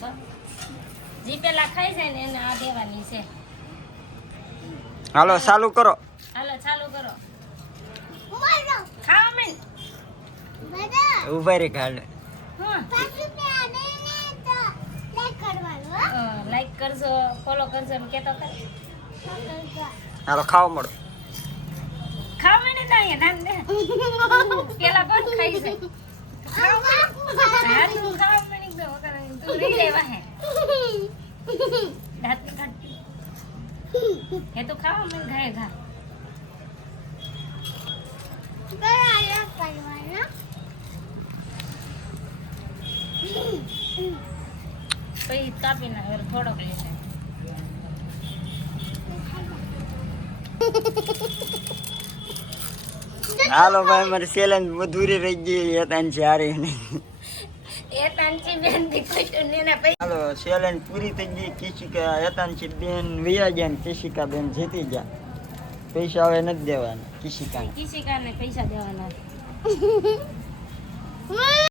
તો જી પેલા ખાઈ જાય ને એને આ દેવાની છે. હાલો ચાલુ કરો. હાલો ચાલુ કરો. ખાવા માંડ. ઉભા રે કાઢ. હા લાઈક કરજો, ફોલો કરજો એમ કેતો કરે. હાલો ખાવા મળો. ખાવા માંડ ને અહીંયા ધાન દે. પેલા કોણ ખાઈ જાય? ખાવા માંડ. હા તું ખાવા માંડ એકદમ વગર તું રહી લેવા હે. દાંત ની કાઢતી. હે તો ખાવા માંડ ઘાય ઘા. પછી કાપી નાખ થોડોક લેશે. હાલો ભાઈ મારી ચેલેન્જ અધૂરી રહી ગઈ હેતાન છે હારી નહીં. એ તાંચી બેન દીકરી ને પૈસા હાલો ચેલેન્જ પૂરી થઈ ગઈ. કિશિકા હેતાનશી બેન વૈયા ગયા ને કિશિકા બેન જીતી ગયા. પૈસા હવે નથી દેવાના કિશિકાને. કિસી કારણે પૈસા દેવાના.